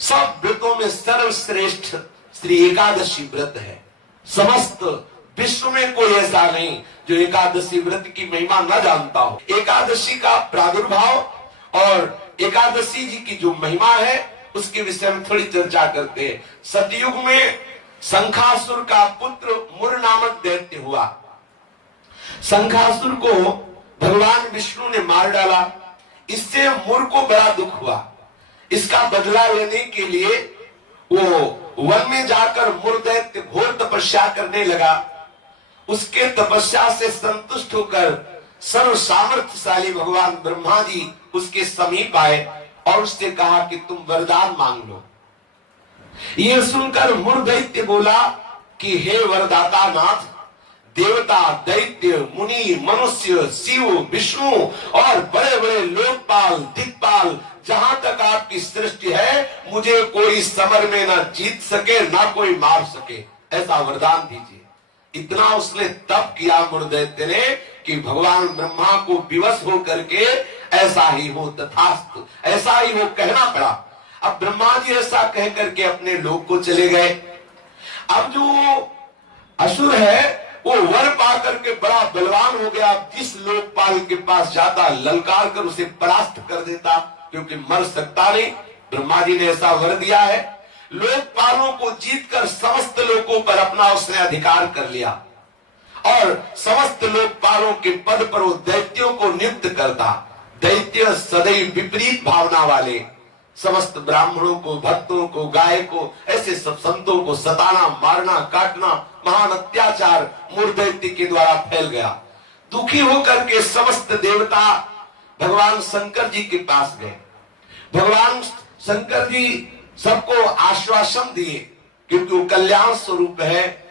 सब व्रतों में सर्वश्रेष्ठ श्री एकादशी व्रत है। समस्त विश्व में कोई ऐसा नहीं जो एकादशी व्रत की महिमा न जानता हो। एकादशी का प्रादुर्भाव और एकादशी जी की जो महिमा है उसके विषय में थोड़ी चर्चा करते हैं। सतयुग में शंखासुर का पुत्र मुर नामक दैत्य हुआ। शंखासुर को भगवान विष्णु ने मार डाला। इससे मुर को बड़ा दुख हुआ। इसका बदला लेने के लिए वो वन में जाकर मुर दैत्य घोर तपस्या करने लगा। उसके तपस्या से संतुष्ट होकर सर्व सामर्थ्यशाली भगवान ब्रह्मा जी उसके समीप आए और उससे कहा कि तुम वरदान मांग लो। यह सुनकर मुर दैत्य बोला कि हे वरदाता नाथ, देवता, दैत्य, मुनि, मनुष्य, शिव, विष्णु और बड़े बड़े लोकपाल, दिक्पाल, जहां तक आपकी सृष्टि है, मुझे कोई समर में ना जीत सके ना कोई मार सके, ऐसा वरदान दीजिए। इतना उसने तप किया मुर दैत्य ने कि भगवान ब्रह्मा को विवश होकर के ऐसा ही हो तथास्तु, ऐसा ही हो कहना पड़ा। अब ब्रह्मा जी ऐसा कह करके अपने लोक को चले गए। अब जो असुर है वो वर पा करके बड़ा बलवान हो गया। जिस लोकपाल के पास जाता ललकार कर उसे परास्त कर देता, क्योंकि मर सकता नहीं। ब्रह्मा जी ने ऐसा वर दिया है। लोकपालों को जीतकर समस्त लोकों पर अपना उसने अधिकार कर लिया और समस्त लोकपालों के पद पर वो दैत्यों को नियुक्त करता। दैत्य सदैव विपरीत भावना वाले समस्त ब्राह्मणों को, भक्तों को, गाय को, ऐसे सब संतों को सताना, मारना, काटना, महान अत्याचार मुर दैत्य के द्वारा फैल गया। दुखी होकर के समस्त देवता भगवान शंकर जी के पास गए। भगवान शंकर जी सबको आश्वासन दिए, क्योंकि वो कल्याण स्वरूप है।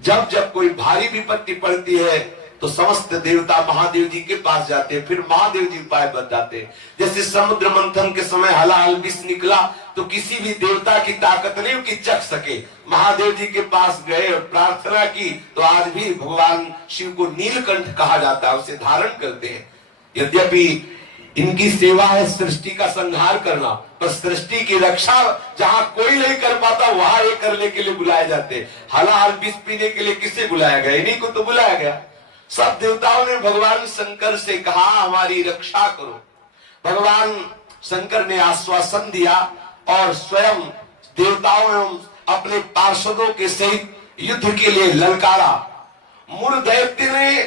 जब जब कोई भारी विपत्ति पड़ती है तो समस्त देवता महादेव जी के पास जाते, फिर महादेव जी उपाय बताते। जैसे समुद्र मंथन के समय हलाहल विष निकला तो किसी भी देवता की ताकत नहीं कि चख सके। महादेव जी के पास गए और प्रार्थना की तो आज भी भगवान शिव को नीलकंठ कहा जाता है, उसे धारण करते हैं। यद्यपि इनकी सेवा है सृष्टि का संहार करना, पर सृष्टि की रक्षा जहां कोई नहीं कर पाता वहां ये करने के लिए बुलाए जाते। हलाहल विष पीने के लिए किसे बुलाया गया? इन्हीं को तो बुलाया गया। सब देवताओं ने भगवान शंकर से कहा हमारी रक्षा करो। भगवान शंकर ने आश्वासन दिया और स्वयं देवताओं एवं अपने पार्षदों के सहित युद्ध के लिए ललकारा। मुर दैत्य ने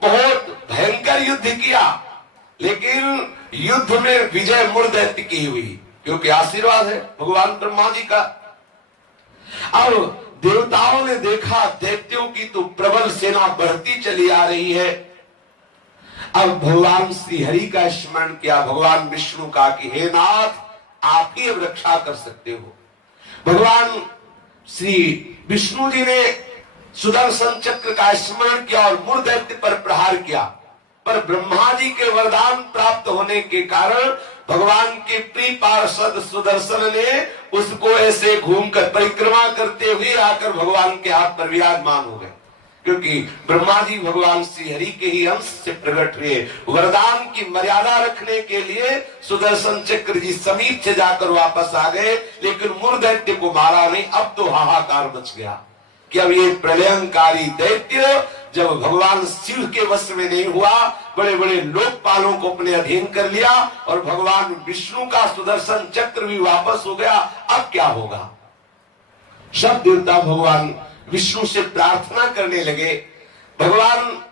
बहुत भयंकर युद्ध किया, लेकिन युद्ध में विजय मुर दैत्य की हुई, क्योंकि आशीर्वाद है भगवान ब्रह्मा जी का। अब देवताओं ने देखा दैत्यों की तो प्रबल सेना बढ़ती चली आ रही है। अब भगवान श्री हरि का स्मरण किया, भगवान विष्णु का कि हे नाथ, आप ही अब रक्षा कर सकते हो। भगवान श्री विष्णु जी ने सुदर्शन चक्र का स्मरण किया और मुर दैत्य पर प्रहार किया, पर ब्रह्मा जी के वरदान प्राप्त होने के कारण भगवान के प्रिय पार्षद सुदर्शन ने उसको ऐसे घूमकर परिक्रमा करते हुए आकर भगवान के हाथ पर विराजमान हो गए, क्योंकि ब्रह्मा जी भगवान श्री हरि के ही अंश से प्रकट हुए। वरदान की मर्यादा रखने के लिए सुदर्शन चक्र जी समीप से जाकर वापस आ गए, लेकिन मुर दैत्य को मारा नहीं। अब तो हाहाकार मच गया कि अब ये प्रलयंकारी दैत्य जब भगवान शिव के वश में नहीं हुआ, बड़े बड़े लोकपालों को अपने अधीन कर लिया और भगवान विष्णु का सुदर्शन चक्र भी वापस हो गया, अब क्या होगा? सब देवता भगवान विष्णु से प्रार्थना करने लगे। भगवान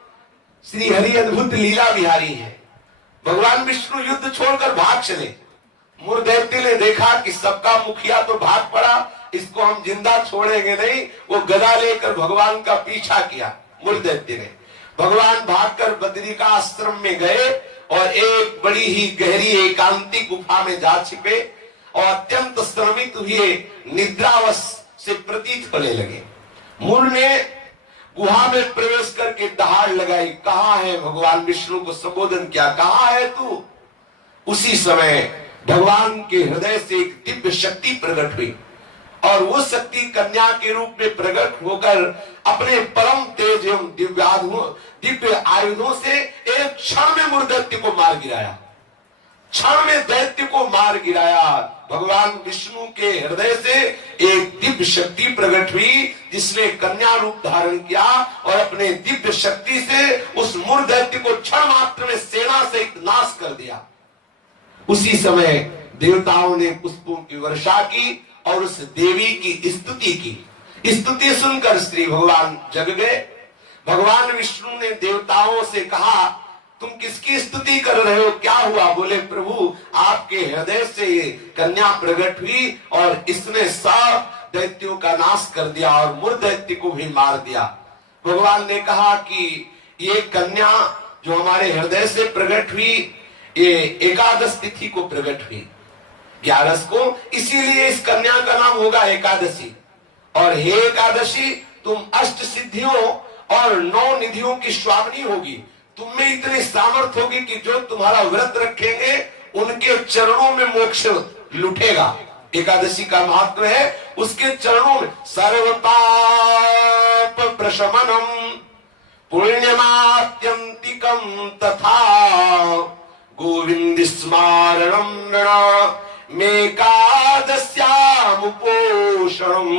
श्री हरि अद्भुत लीला विहारी है। भगवान विष्णु युद्ध छोड़कर भाग चले। मुर दैत्य ने देखा कि सबका मुखिया तो भाग पड़ा, इसको हम जिंदा छोड़ेंगे नहीं। वो गदा लेकर भगवान का पीछा किया। मुर दैत्य ने भगवान भागकर बद्रिका आश्रम में गए और एक बड़ी ही गहरी एकांतिक गुफा में जा छिपे और अत्यंत श्रमित हुए निद्रावश से प्रतीत होने लगे। मुर ने गुहा में प्रवेश करके दहाड़ लगाई, कहाँ है? भगवान विष्णु को संबोधन किया, कहाँ है तू? उसी समय भगवान के हृदय से एक दिव्य शक्ति प्रकट हुई और वो शक्ति कन्या के रूप में प्रकट होकर अपने परम तेज एवं दिव्य आयुधों से एक क्षण में मुर दैत्य को मार गिराया। क्षण में दैत्य को मार गिराया। भगवान विष्णु के हृदय से एक दिव्य शक्ति प्रकट हुई, जिसने कन्या रूप धारण किया और अपने दिव्य शक्ति से उस मूर दैत्य को क्षण मात्र में सेना से नाश कर दिया। उसी समय देवताओं ने पुष्पों की वर्षा की और उस देवी की स्तुति की। स्तुति सुनकर श्री भगवान जग गए। भगवान विष्णु ने देवताओं से कहा, तुम किसकी स्तुति कर रहे हो, क्या हुआ? बोले, प्रभु आपके हृदय से ये कन्या प्रकट हुई और इसने सब दैत्यों का नाश कर दिया और मूर दैत्य को भी मार दिया। भगवान ने कहा कि ये कन्या जो हमारे हृदय से प्रकट हुई, ये एकादश तिथि को प्रकट हुई, 11 को, इसीलिए इस कन्या का नाम होगा एकादशी। और हे एकादशी, तुम अष्ट सिद्धियों और 9 निधियों की स्वामिनी होगी। तुम में इतनी सामर्थ होगी कि जो तुम्हारा व्रत रखेंगे उनके चरणों में मोक्ष लुटेगा। एकादशी का महत्व है उसके चरणों में सर्वपाप प्रशमनम पुण्यमात्यंतिकम तथा गोविंद स्मारणम मेकादश्यामुपोषणम।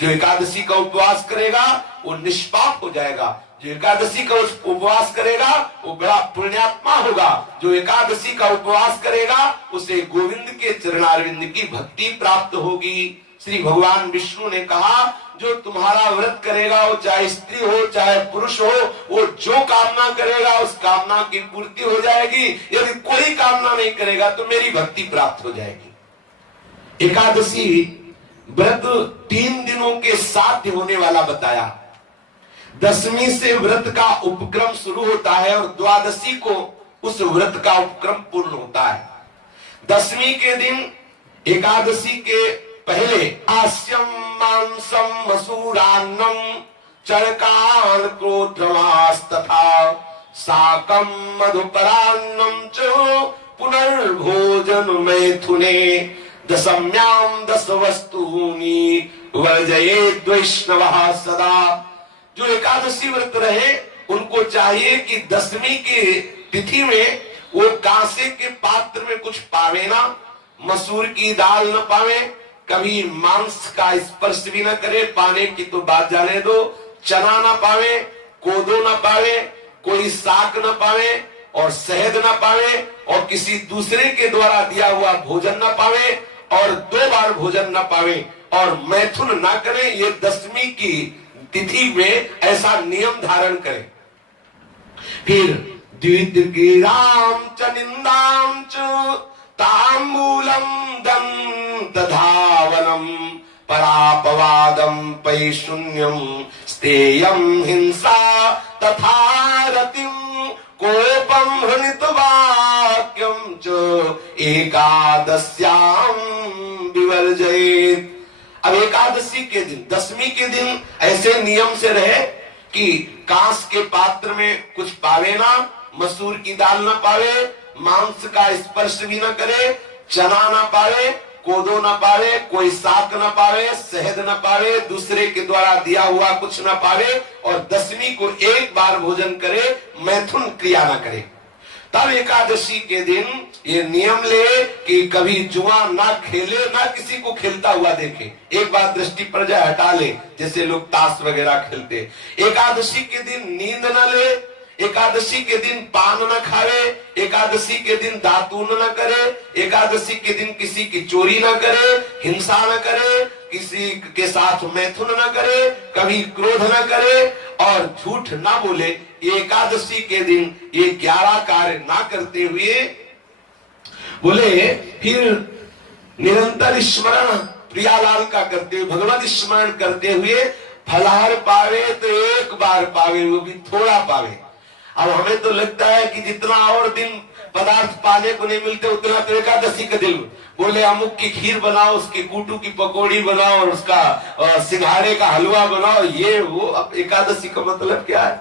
जो एकादशी का उपवास करेगा वो निष्पाप हो जाएगा। जो एकादशी का उपवास करेगा वो बड़ा पुण्यात्मा होगा। जो एकादशी का उपवास करेगा उसे गोविंद के चरणारविंद की भक्ति प्राप्त होगी। श्री भगवान विष्णु ने कहा, जो तुम्हारा व्रत करेगा वो चाहे स्त्री हो चाहे पुरुष हो, वो जो कामना करेगा उस कामना की पूर्ति हो जाएगी। यदि कोई कामना नहीं करेगा तो मेरी भक्ति प्राप्त हो जाएगी। एकादशी व्रत 3 दिनों के साथ होने वाला बताया। 10वीं से व्रत का उपक्रम शुरू होता है और द्वादशी को उस व्रत का उपक्रम पूर्ण होता है। 10वीं के दिन एकादशी के पहले आस्यम मांसम मसूरान्नम चरकान क्रोधमास तथा साकम मधुपरान्नम च पुनर्भोजन मैथुने दशम्याम 10 वस्तूनि वर्जयेद् वैष्णवः सदा। जो एकादशी व्रत रहे उनको चाहिए कि 10वीं की तिथि में वो कांसे के पात्र में कुछ पावे ना, मसूर की दाल न पावे, कभी मांस का स्पर्श भी न करे, पाने की तो बात जाने दो, चना न पावे, कोदो न पावे, कोई साग न पावे और शहद न पावे और किसी दूसरे के द्वारा दिया हुआ भोजन न पावे और 2 बार भोजन न पावे और मैथुन न करे। ये 10वीं की तिथि में ऐसा नियम धारण करें। फिर द्वितीयां च निंदां च तांबूलम दंतधावनम परापवादम पैशून्यम स्तेयम हिंसा तथा रतिम कोपम हृणितवाक्यम च एकादश्याम विवर्जयेत्। अब एकादशी के दिन 10वीं के दिन ऐसे नियम से रहे कि कांस के पात्र में कुछ पावे ना, मसूर की दाल ना पावे, मांस का स्पर्श भी न करे, चना ना पावे, कोदो न पावे, कोई साग न पावे, शहद न पावे, दूसरे के द्वारा दिया हुआ कुछ न पावे और 10वीं को 1 बार भोजन करे, मैथुन क्रिया न करे। तब एकादशी के दिन ये नियम ले कि कभी जुआ ना खेले, ना किसी को खेलता हुआ देखे। एक बार दृष्टि पर जाए हटा ले, जैसे लोग ताश वगैरह खेलते। एकादशी के दिन नींद न ले, एकादशी के दिन पान न खावे, एकादशी के दिन दातून न करे, एकादशी के दिन किसी की चोरी न करे, हिंसा न करे, किसी के साथ मैथुन न करे, कभी क्रोध न करे और झूठ न बोले। एकादशी के दिन ये 11 कार्य ना करते हुए बोले फिर निरंतर स्मरण प्रियालाल का करते हुए, भगवत स्मरण करते हुए फलाहार पावे तो 1 बार पावे, वो भी थोड़ा पावे। अब हमें तो लगता है कि जितना और दिन पदार्थ पाने को नहीं मिलते उतना तो एकादशी का दिन। बोले अमुक की खीर बनाओ, उसकी कूटू की पकौड़ी बनाओ और उसका सिंघाड़े का हलवा बनाओ, ये वो। अब एकादशी का मतलब क्या है?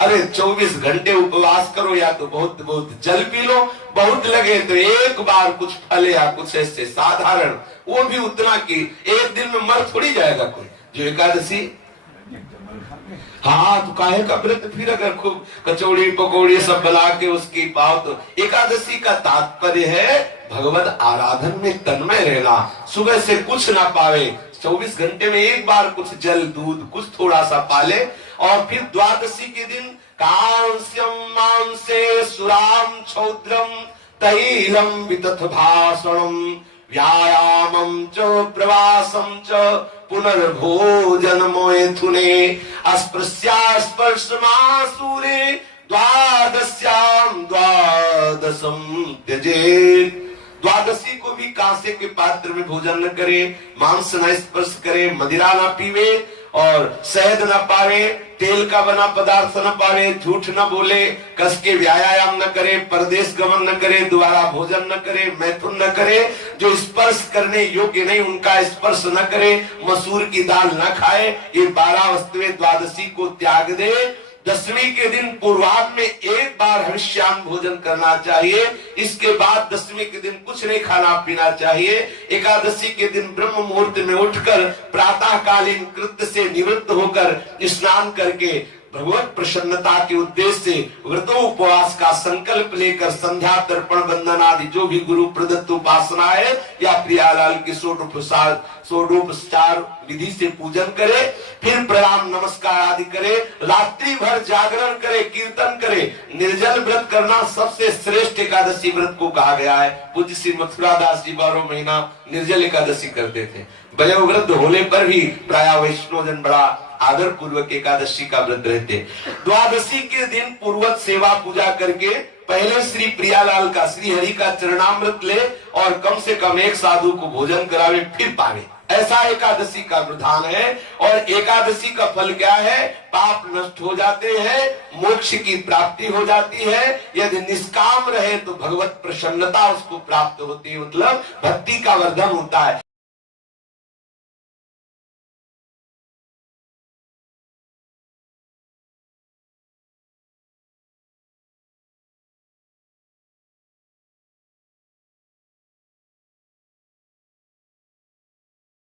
अरे 24 घंटे उपवास करो या तो बहुत बहुत जल पी लो, बहुत लगे तो 1 बार कुछ फल या कुछ ऐसे साधारण, वो भी उतना कि 1 दिन में मर थोड़ी जाएगा कोई। जो एकादशी हाँ, तो काहे का व्रत फिर अगर खूब कचौड़ी पकौड़ी सब बना के उसकी पाओ तो। एकादशी का तात्पर्य है भगवत आराधन में तन्मय रहना। सुबह से कुछ ना पावे, 24 घंटे में एक बार कुछ जल दूध कुछ थोड़ा सा पाले, और फिर द्वादशी के दिन कांस्यम मांसे सुराम छौद्रम तैलम वितथ भाषणम व्यायामं च प्रवासं च पुनर्भोजन मैथुने अस्पृश्यास्पर्शमासूरे द्वादश्याम द्वादशम त्यजेत्। द्वादशी को भी कांसे के पात्र में भोजन न करे, मांस न स्पर्श करे, मदिरा न पीवे और शहद न पावे, तेल का बना पदार्थ न पावे, झूठ न बोले, कस के व्यायाम न करे, परदेश गमन न करे, दोबारा भोजन न करे, मैथुन न करे, जो स्पर्श करने योग्य नहीं उनका स्पर्श न करे, मसूर की दाल न खाए। ये 12 वस्तुएं द्वादशी को त्याग दे। दसवीं के दिन पूर्वाह्न में एक बार हविष्यान्न भोजन करना चाहिए। इसके बाद दसवीं के दिन कुछ नहीं खाना पीना चाहिए। एकादशी के दिन ब्रह्म मुहूर्त में उठकर प्रातःकालीन कृत्य से निवृत्त होकर स्नान करके भगवत प्रसन्नता के उद्देश्य से व्रतोपवास का संकल्प लेकर संध्या तर्पण वंदन आदि जो भी गुरु प्रदत्त उपासना है या प्रियालाल की षोडोपचार विधि से पूजन करे, फिर प्रणाम नमस्कार आदि करे, रात्रि भर जागरण करे, कीर्तन करे। निर्जल व्रत करना सबसे श्रेष्ठ एकादशी व्रत को कहा गया है। पूज्य श्री मथुरादास जी 12 महीना निर्जल एकादशी करते थे। वयोवृद्ध होने पर भी प्राय वैष्णव जन बड़ा आदर पूर्वक एकादशी का व्रत रहते। द्वादशी के दिन पूर्वत सेवा पूजा करके पहले श्री प्रियालाल का श्री हरि का चरणामृत ले और कम से कम एक साधु को भोजन करावे, फिर पावे। ऐसा एकादशी का विधान है। और एकादशी का फल क्या है? पाप नष्ट हो जाते हैं, मोक्ष की प्राप्ति हो जाती है। यदि निष्काम रहे तो भगवत प्रसन्नता उसको प्राप्त होती है, मतलब भक्ति का वर्धन होता है।